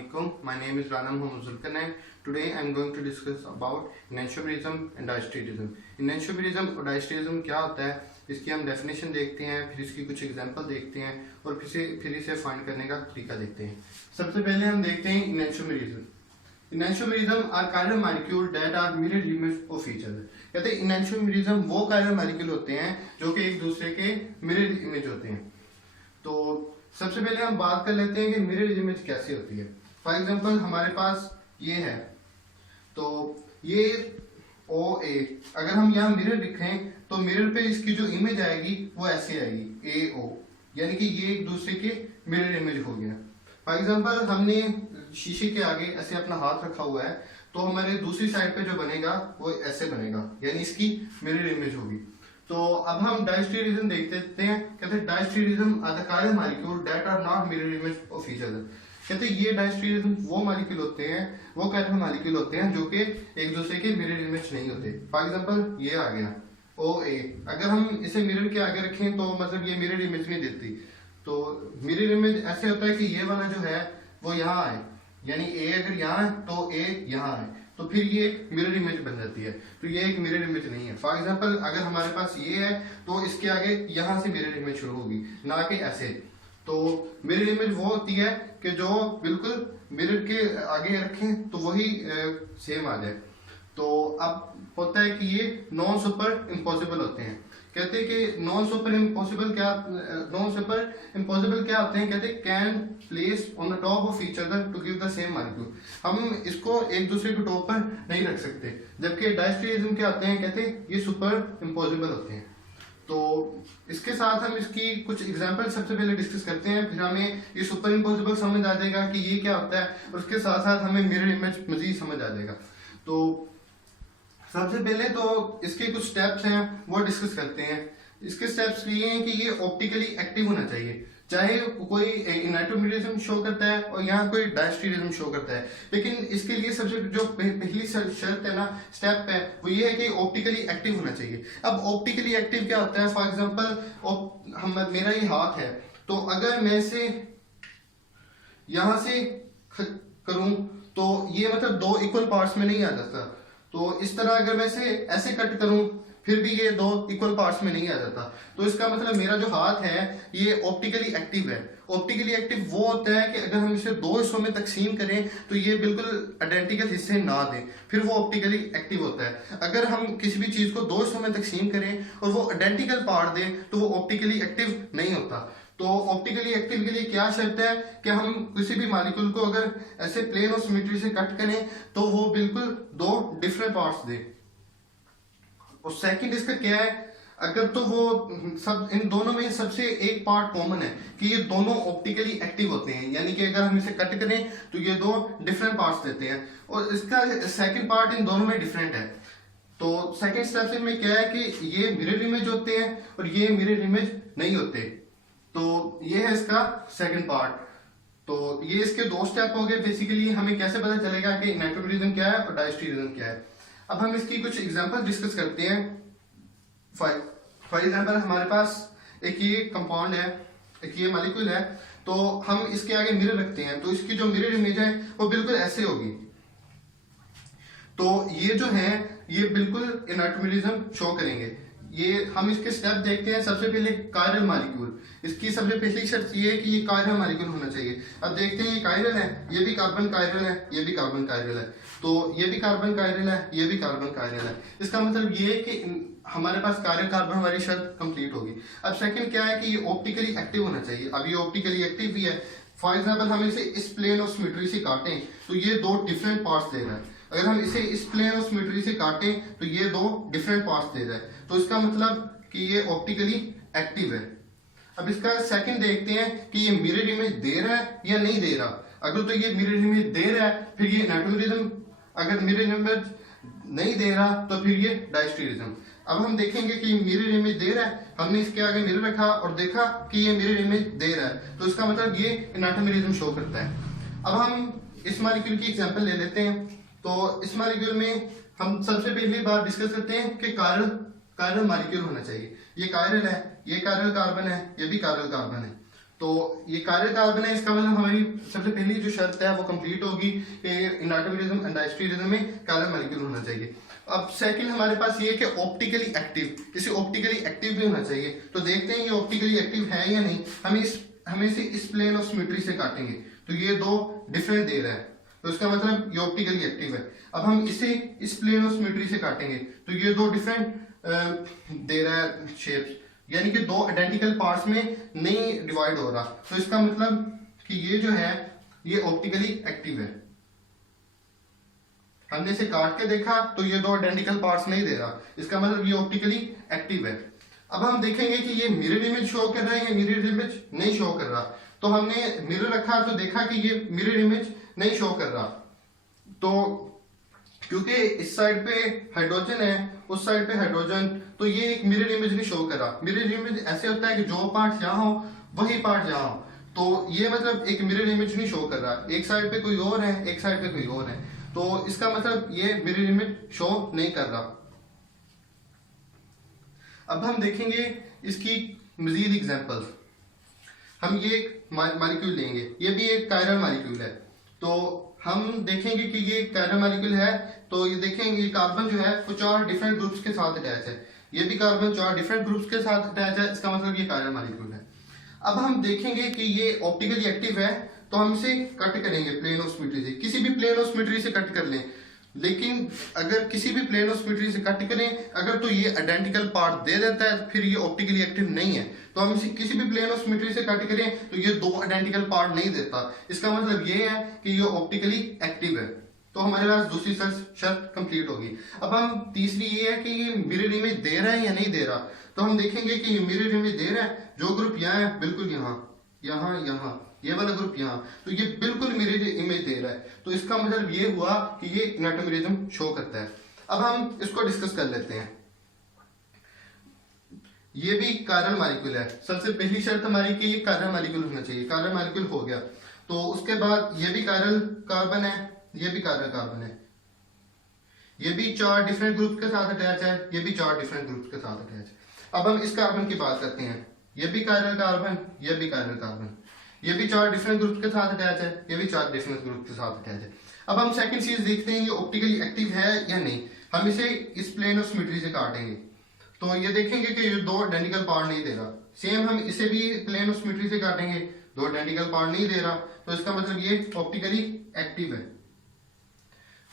Assalamualaikum. My name is Rana Mohammed Zulkarnain. Today I am going to discuss about enantiomerism and diastereism. Enantiomerism और diastereism क्या होता है, इसकी हम definition देखते हैं, फिर इसकी कुछ एग्जांपल देखते हैं और फिर इसे फाइंड करने का तरीका देखते हैं। सबसे पहले हम देखते हैं enantiomerism. Enantiomerism are chiral molecule that are mirror image of each other. कहते हैं enantiomerism वो chiral molecule होते हैं जो कि एक दूसरे के mirror image होते हैं। तो सबसे पहले हम बात कर लेते हैं कि मिरर इमेज कैसे होती है। फॉर एग्जांपल हमारे पास ये है, तो ये ओ ए, अगर हम यहाँ मिरर दिखें तो मिरर पे इसकी जो इमेज आएगी वो ऐसे आएगी ए ओ, यानी कि ये एक दूसरे के मिरर इमेज हो गया। फॉर एग्जांपल हमने शीशे के आगे ऐसे अपना हाथ रखा हुआ है, तो हमारे दूसरी साइड पे जो बनेगा वो ऐसे बनेगा, यानी इसकी मिरर इमेज होगी। तो अब हम डायस्टेरिज्म देख लेते हैं। कहते हैं diastereomers are the chiral molecule that are not mirror image of each other। कहते हैं ये डायस्टेरिज्म वो मॉलिक्यूल होते हैं, वो chiral molecule होते हैं जो कि एक दूसरे के मिरर इमेज नहीं होते। फॉर एग्जांपल ये आ गया ओ ए, अगर हम इसे मिरर के आगे रखें तो मतलब ये मिरर इमेज नहीं देती। तो मिरर इमेज ऐसे होता है कि ये वाला जो है वो यहाँ आए, यानी ए अगर यहाँ है तो ए यहाँ आए, तो फिर ये एक मिरर इमेज बन जाती है। तो ये एक मिरर इमेज नहीं है। फॉर एग्जांपल अगर हमारे पास ये है तो इसके आगे यहाँ से मिरर इमेज शुरू होगी, ना कि ऐसे। तो मिरर इमेज वो होती है कि जो बिल्कुल मिरर के आगे रखें तो वही सेम आ जाए। तो अब होता है कि ये नॉन सुपर इम्पॉसिबल होते हैं। कहते हैं कि नॉन सुपर इम्पॉसिबल क्या होते हैं, कहते हैं can place on the top of each other to give the same molecule. हम इसको एक दूसरे के टॉप पर नहीं रख सकते, जबकि डायस्टेरिज्म क्या होते हैं, कहते हैं ये सुपर इम्पॉसिबल होते हैं। तो इसके साथ हम इसकी कुछ एग्जांपल सबसे पहले डिस्कस करते हैं, फिर हमें ये सुपर इम्पॉसिबल समझ आ जाएगा कि ये क्या होता है, और उसके साथ साथ हमें मिरर इमेज मजीद समझ आ जाएगा। तो सबसे पहले तो इसके कुछ स्टेप्स हैं वो डिस्कस करते हैं। इसके स्टेप्स ये हैं कि ये ऑप्टिकली एक्टिव होना चाहिए, चाहे कोई एनाटोमेरिज्म शो करता है और यहाँ कोई डायस्टेरिज्म शो करता है। लेकिन इसके लिए सबसे जो पहली शर्त है ना, स्टेप है, वो ये है कि ऑप्टिकली एक्टिव होना चाहिए। अब ऑप्टिकली एक्टिव क्या होता है, फॉर एग्जांपल मेरा ये हाथ है, तो अगर मैं इसे यहां से करूं तो ये मतलब दो इक्वल पार्ट्स में नहीं आ जाता। तो इस तरह अगर मैं इसे ऐसे कट करूं फिर भी ये दो इक्वल पार्ट्स में नहीं आ जाता। तो इसका मतलब मेरा जो हाथ है ये ऑप्टिकली एक्टिव है। ऑप्टिकली एक्टिव वो होता है कि अगर हम इसे दो हिस्सों में तकसीम करें तो ये बिल्कुल आइडेंटिकल हिस्से ना दें, फिर वो ऑप्टिकली एक्टिव होता है। अगर हम किसी भी चीज को दो हिस्सों में तकसीम करें और वो आइडेंटिकल पार्ट दें तो वो ऑप्टिकली एक्टिव नहीं होता। तो ऑप्टिकली एक्टिव के लिए क्या शर्त है कि हम किसी भी मॉलिक्यूल को अगर ऐसे प्लेन और सिमेट्री से कट करें तो वो बिल्कुल दो डिफरेंट पार्ट्स दे। और सेकंड इसका क्या है, अगर तो वो सब इन दोनों में सबसे एक पार्ट कॉमन है कि ये दोनों ऑप्टिकली एक्टिव होते हैं, यानी कि अगर हम इसे कट करें तो ये दो डिफरेंट पार्ट्स देते हैं, और इसका सेकंड पार्ट इन दोनों में डिफरेंट है। तो सेकंड स्टेप में क्या है कि ये मिरर इमेज होते हैं और ये मिरर इमेज नहीं होते। तो ये है इसका सेकंड पार्ट। तो ये इसके दो स्टेप हो गए। बेसिकली हमें कैसे पता चलेगा कि एनाटोमेरिज्म क्या है और डायस्टेरिज्म क्या है। अब हम इसकी कुछ एग्जांपल डिस्कस करते हैं। फॉर एग्जांपल हमारे पास एक ये कंपाउंड है, एक ये मॉलिक्यूल है, तो हम इसके आगे मिरर रखते हैं, तो इसकी जो मिरर इमेज है वो बिल्कुल ऐसे होगी। तो ये जो है ये बिल्कुल एनाटोमेरिज्म शो करेंगे। ये हम इसके स्टेप देखते हैं। सबसे पहले कायरल मॉलिक्यूल, इसकी सबसे पहली शर्त ये है कि ये कायरल मॉलिक्यूल होना चाहिए। अब देखते हैं ये कायरल है, ये भी कार्बन कायरल है, ये भी कार्बन कायरल है, तो ये भी कार्बन कायरल है, ये भी कार्बन कायरल है। इसका मतलब ये है कि हमारे पास कायरल कार्बन वाली शर्त कंप्लीट होगी। अब सेकंड क्या है कि ये ऑप्टिकली एक्टिव होना चाहिए। अब ये ऑप्टिकली एक्टिव भी है। फॉर एग्जाम्पल हम इसे इस प्लेन और सिमेट्री से काटें तो ये दो डिफरेंट पार्ट्स दे रहा है। अगर हम इसे इस प्लेन और सिमेट्री से काटें तो ये दो डिफरेंट पार्ट्स दे रहा है, तो इसका मतलब कि ये ऑप्टिकली एक्टिव है। अब इसका सेकंड देखते हैं कि ये मिरर इमेज दे रहा है या नहीं दे रहा। अगर तो ये मिरर इमेज दे रहा है फिर ये एनाटोमेरिज्म, अगर मिरर इमेज नहीं दे रहा तो फिर ये डायस्टेरिज्म। अब हम देखेंगे कि मिरर इमेज दे रहा है, हमने इसके आगे मिरर रखा और देखा कि ये मिरर इमेज दे रहा है, तो इसका मतलब ये एनाटोमेरिज्म शो करता है। अब हम इस मॉलिक्यूल की एग्जांपल ले लेते हैं। तो इस मॉलिक्यूल में हम सबसे पहली बार डिस्कस करते हैं कि कायरल मॉलिक्यूल होना चाहिए। ये कायरल है, ये कायरल कार्बन है, ये भी कायरल कार्बन है। तो ये कायरल कार्बन है, इसका मतलब हमारी सबसे पहली जो शर्त है वो कंप्लीट होगी कि इन एटोमिज्म एंड डायस्टेरिज्म में कायरल मॉलिक्यूल होना चाहिए। अब सेकंड हमारे पास ये कि ऑप्टिकली एक्टिव, इसे ऑप्टिकली एक्टिव भी होना चाहिए। तो देखते हैं ये ऑप्टिकली एक्टिव है या नहीं। हमें इसे इस प्लेन ऑफ सिमेट्री से काटेंगे तो ये दो डिफरेंट दे रहा है, तो इसका मतलब ये ऑप्टिकली एक्टिव है। अब हम इसे इस प्लेन ऑफ सिमेट्री से काटेंगे तो ये दो डिफरेंट दे रहा है शेप्स, यानी कि दो आइडेंटिकल पार्ट्स में नहीं डिवाइड हो रहा। तो इसका मतलब कि ये जो है ये ऑप्टिकली एक्टिव है। हमने इसे काट के देखा तो ये दो आइडेंटिकल पार्ट्स नहीं दे रहा, इसका मतलब ये ऑप्टिकली एक्टिव है। अब हम देखेंगे कि ये मिरर इमेज शो कर रहा है या मिरर इमेज नहीं शो कर रहा। तो हमने मिरर रखा तो देखा कि ये मिरर इमेज नहीं शो कर रहा। तो क्योंकि इस साइड पे हाइड्रोजन है, उस साइड पे हाइड्रोजन, तो ये एक मिरर इमेज नहीं शो कर रहा। मिरर इमेज ऐसे होता है कि जो पार्ट यहाँ हो वही पार्ट यहाँ हो, तो ये मतलब एक मिरर इमेज नहीं शो कर रहा। एक साइड पे कोई और है, एक साइड पे कोई और है, तो इसका मतलब ये मिरर इमेज शो नहीं कर रहा। अब हम देखेंगे इसकी मजीद एग्जांपल्स। हम ये मॉलिक्यूल लेंगे, ये भी एक कायरल मॉलिक्यूल है। तो हम देखेंगे कि ये कायरल मॉलिक्यूल है, तो ये देखेंगे कार्बन जो है वो 4 डिफरेंट ग्रुप्स के साथ अटैच है। ये भी कार्बन 4 डिफरेंट ग्रुप्स के साथ अटैच है, इसका मतलब ये कायरल मॉलिक्यूल है। अब हम देखेंगे कि ये ऑप्टिकली एक्टिव है, तो हम इसे कट करेंगे प्लेन ऑफ सिमेट्री से। किसी भी प्लेन ऑफ सिमेट्री से कट कर लें, लेकिन अगर किसी भी प्लेन ऑफ सिमेट्री से कट करें अगर तो ये आइडेंटिकल पार्ट दे देता है, फिर ये ऑप्टिकली एक्टिव नहीं है। तो हम इसे किसी भी प्लेन ऑफ सिमेट्री से कट करें तो ये दो आइडेंटिकल पार्ट नहीं देता, इसका मतलब ये है कि ये ऑप्टिकली एक्टिव है। तो हमारे पास दूसरी शर्त कंप्लीट होगी। अब हम तीसरी ये है कि ये मिरर इमेज दे रहा है या नहीं दे रहा। तो हम देखेंगे कि ये मिरर इमेज दे रहा है, जो ग्रुप यहाँ है बिल्कुल यहाँ, यहाँ यहाँ, ये वाला ग्रुप यहाँ, तो ये बिल्कुल मिरर इमेज दे रहा है। तो इसका मतलब ये हुआ कि ये एटोमिज्म शो करता है। अब हम इसको डिस्कस कर लेते हैं। ये भी कायरल मॉलिक्यूल है। सबसे पहली शर्त हमारी कि ये कायरल मॉलिक्यूल होना चाहिए। कायरल मॉलिक्यूल हो गया, तो उसके बाद ये भी कायरल कार्बन है, ये भी कायरल कार्बन है, ये भी 4 डिफरेंट ग्रुप्स के साथ अटैच है, ये भी 4 डिफरेंट ग्रुप्स के साथ अटैच है। अब हम इस कार्बन की बात करते हैं। ये भी कायरल कार्बन, ये भी कायरल कार्बन, ये भी 4 डिफरेंट ग्रुप्स के साथ अटैच है, ये भी 4 डिफरेंट ग्रुप्स के साथ अटैच है। अब हम सेकंड चीज देखते हैं ये ऑप्टिकली एक्टिव है या नहीं। हम इसे इस प्लेन ऑफ सिमेट्री से काटेंगे तो ये देखेंगे कि ये दो आइडेंटिकल पार्ट नहीं दे रहा। सेम हम इसे भी प्लेन ऑफ सिमेट्री से काटेंगे, दो आइडेंटिकल पार्ट नहीं दे रहा, तो इसका मतलब ये ऑप्टिकली एक्टिव है।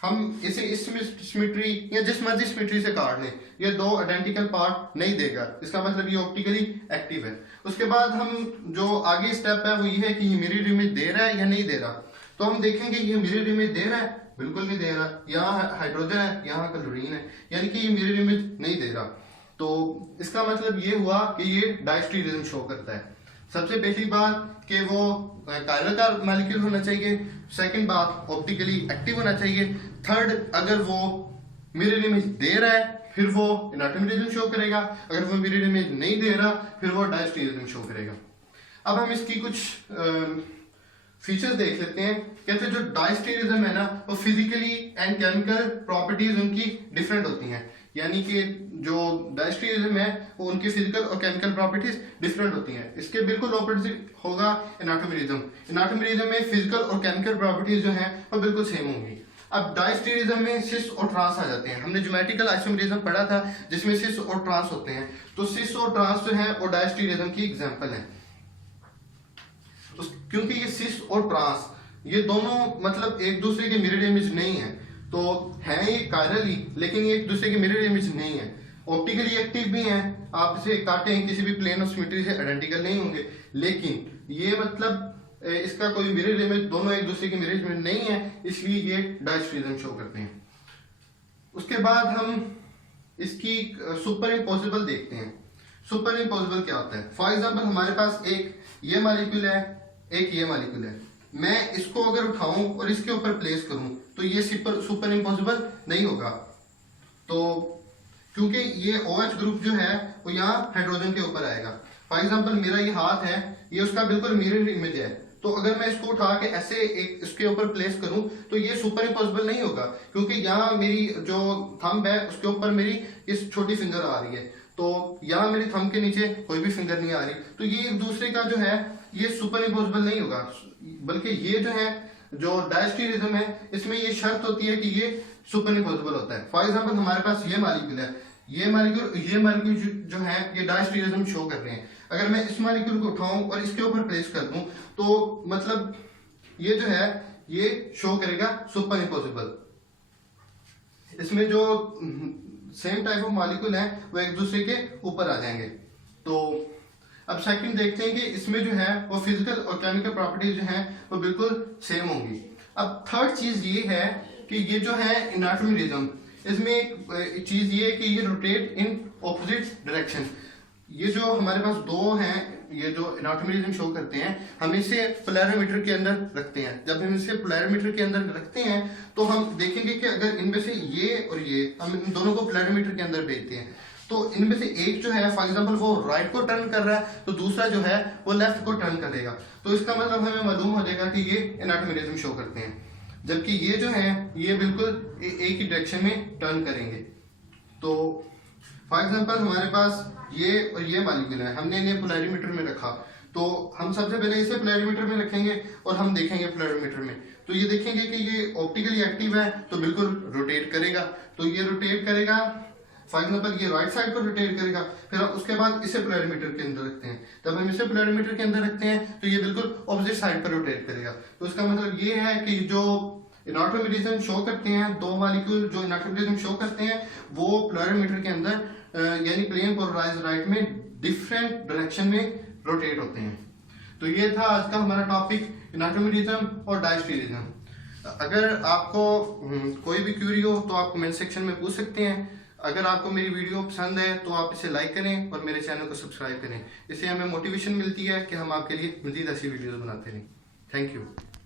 हम इसे इस सिमेट्री या जिस मर्जी सिमेट्री से काट लें, ये दो आइडेंटिकल पार्ट नहीं देगा, इसका मतलब ये ऑप्टिकली एक्टिव है। उसके बाद हम जो आगे स्टेप है वो ये है कि ये मिरर इमेज दे रहा है या नहीं दे रहा। तो हम देखेंगे ये मिरर इमेज दे रहा है, बिल्कुल नहीं दे रहा। यहाँ हाइड्रोजन है, यहाँ क्लोरीन है, यानी कि ये मिरर इमेज नहीं दे रहा। तो इसका मतलब ये हुआ कि ये डायस्टेरिज्म शो करता है। सबसे पहली बात कि वो कायरल का मॉलिक्यूल होना चाहिए। सेकंड बात ऑप्टिकली एक्टिव होना चाहिए। थर्ड, अगर वो मिरर इमेज दे रहा है फिर वो एटोमिज्म शो करेगा, अगर वो मिरर इमेज नहीं दे रहा फिर वो डायस्टेरिज्म शो करेगा। अब हम इसकी कुछ फीचर्स देख लेते हैं। कहते हैं जो डायस्टेरिज्म है ना वो फिजिकली एंड केमिकल प्रॉपर्टीज उनकी डिफरेंट होती हैं, यानी कि जो डायस्टेरिज्म है वो उनकी फिजिकल और केमिकल प्रॉपर्टीज डिफरेंट होती हैं। इसके बिल्कुल ऑपोजिट होगा एटोमिज्म। एटोमिज्म में फिजिकल और केमिकल प्रॉपर्टीज जो हैं वो बिल्कुल सेम होंगी। अब डायस्टेरिज्म में सिस और ट्रांस आ जाते हैं। हमने ज्योमेट्रिकल आइसोमेरिज्म पढ़ा था जिसमें सिस और ट्रांस होते हैं, तो सिस और ट्रांस जो है वो डायस्टेरिज्म की एग्जांपल है। क्योंकि ये सिस और ट्रांस ये दोनों मतलब एक दूसरे के मिरर इमेज नहीं है, तो है ये कायरल ही, लेकिन ये एक दूसरे के मिरर इमेज नहीं है। ऑप्टिकली एक्टिव भी हैं, आप इसे काटें किसी भी प्लेन ऑफ सिमेट्री से आइडेंटिकल नहीं होंगे, लेकिन ये मतलब इसका कोई मिरर इमेज, दोनों एक दूसरे के मिरर इमेज नहीं है, इसलिए ये डायस्टेरिज्म शो करते हैं। उसके बाद हम इसकी सुपर इम्पॉसिबल देखते हैं। सुपर इम्पॉसिबल क्या होता है? फॉर एग्जाम्पल हमारे पास एक ये मॉलिक्यूल है, एक ये मॉलिक्यूल है। मैं इसको अगर उठाऊं और इसके ऊपर प्लेस करूं तो ये सुपर इम्पॉसिबल नहीं होगा। तो क्योंकि ये OH ग्रुप जो है वो यहाँ हाइड्रोजन के ऊपर आएगा। फॉर एग्जाम्पल मेरा ये हाथ है, ये उसका बिल्कुल मिरर इमेज है, तो अगर मैं इसको उठा के ऐसे एक इसके ऊपर प्लेस करूं तो ये सुपर इम्पॉसिबल नहीं होगा, क्योंकि यहाँ मेरी जो थंब है उसके ऊपर मेरी इस छोटी फिंगर आ रही है, तो यहाँ मेरी थंब के नीचे कोई भी फिंगर नहीं आ रही। तो ये एक दूसरे का जो है ये सुपर इम्पोजिबल नहीं होगा, बल्कि ये जो है जो डायस्टीरिज्म है इसमें ये शर्त होती है कि ये सुपर इम्पोजिबल होता है। फॉर एग्जांपल हमारे पास ये मालिक्यूल है, ये मालिक्यूल जो है ये डायस्टीरिज्म शो कर रहे हैं। अगर मैं इस मालिक्यूल को उठाऊं और इसके ऊपर प्लेस कर दूं तो मतलब ये जो है ये शो करेगा सुपर इम्पोजिबल। इसमें जो सेम टाइप ऑफ मॉलिक्यूल है वो एक दूसरे के ऊपर आ जाएंगे। तो अब सेकंड देखते हैं कि इसमें जो है वो फिजिकल और केमिकल प्रॉपर्टीज जो हैं वो बिल्कुल सेम होंगी। अब थर्ड चीज ये है कि ये जो है एनाटॉमिज्म, इसमें एक चीज ये है कि ये रोटेट इन ऑपोजिट डायरेक्शन। ये जो हमारे पास दो हैं, ये जो एनाटॉमिज्म शो करते हैं, हम इसे पोलैरोमीटर के अंदर रखते हैं। जब हम इसे पोलैरोमीटर के अंदर रखते हैं तो हम देखेंगे कि अगर इनमें से ये और ये हम इन दोनों को पोलैरोमीटर के अंदर भेजते हैं तो इनमें से एक जो है फॉर एग्जांपल वो राइट को टर्न कर रहा है तो दूसरा जो है वो लेफ्ट को टर्न करेगा। तो इसका मतलब हमें मालूम हो जाएगा कि ये एनाटॉमिज्म शो करते हैं, जबकि ये जो है ये बिल्कुल एक ही डायरेक्शन में टर्न करेंगे। तो फॉर एग्जांपल हमारे पास ये और ये मॉलिक्यूल है, हमने इन्हें पोलैरोमीटर में रखा, तो हम सबसे पहले इसे पोलैरोमीटर में रखेंगे और हम देखेंगे पोलैरोमीटर में तो ये देखेंगे कि ये ऑप्टिकली एक्टिव है तो बिल्कुल रोटेट करेगा। तो ये रोटेट करेगा, फॉर एग्जांपल ये राइट साइड पर रोटेट करेगा। फिर हम उसके बाद इसे पोलैरोमीटर के अंदर रखते हैं, जब हम इसे पोलैरोमीटर के अंदर रखते हैं तो ये बिल्कुल ऑपोजिट साइड पर रोटेट करेगा। तो इसका मतलब ये है कि जो एनाटॉमिज्म शो करते हैं, दो मॉलिक्यूल जो एनाटॉमिज्म शो करते हैं वो पोलैरोमीटर के अंदर यानी प्लेन पोलराइज्ड राइट में डिफरेंट डायरेक्शन में रोटेट होते हैं। तो ये था आज का हमारा टॉपिक एनाटॉमिज्म और डायस्टीरिज्म। अगर आपको कोई भी क्यूरी हो तो आप कमेंट सेक्शन में पूछ सकते हैं। अगर आपको मेरी वीडियो पसंद है तो आप इसे लाइक करें और मेरे चैनल को सब्सक्राइब करें। इससे हमें मोटिवेशन मिलती है कि हम आपके लिए मज़ीद ऐसी वीडियोस बनाते रहें। Thank you.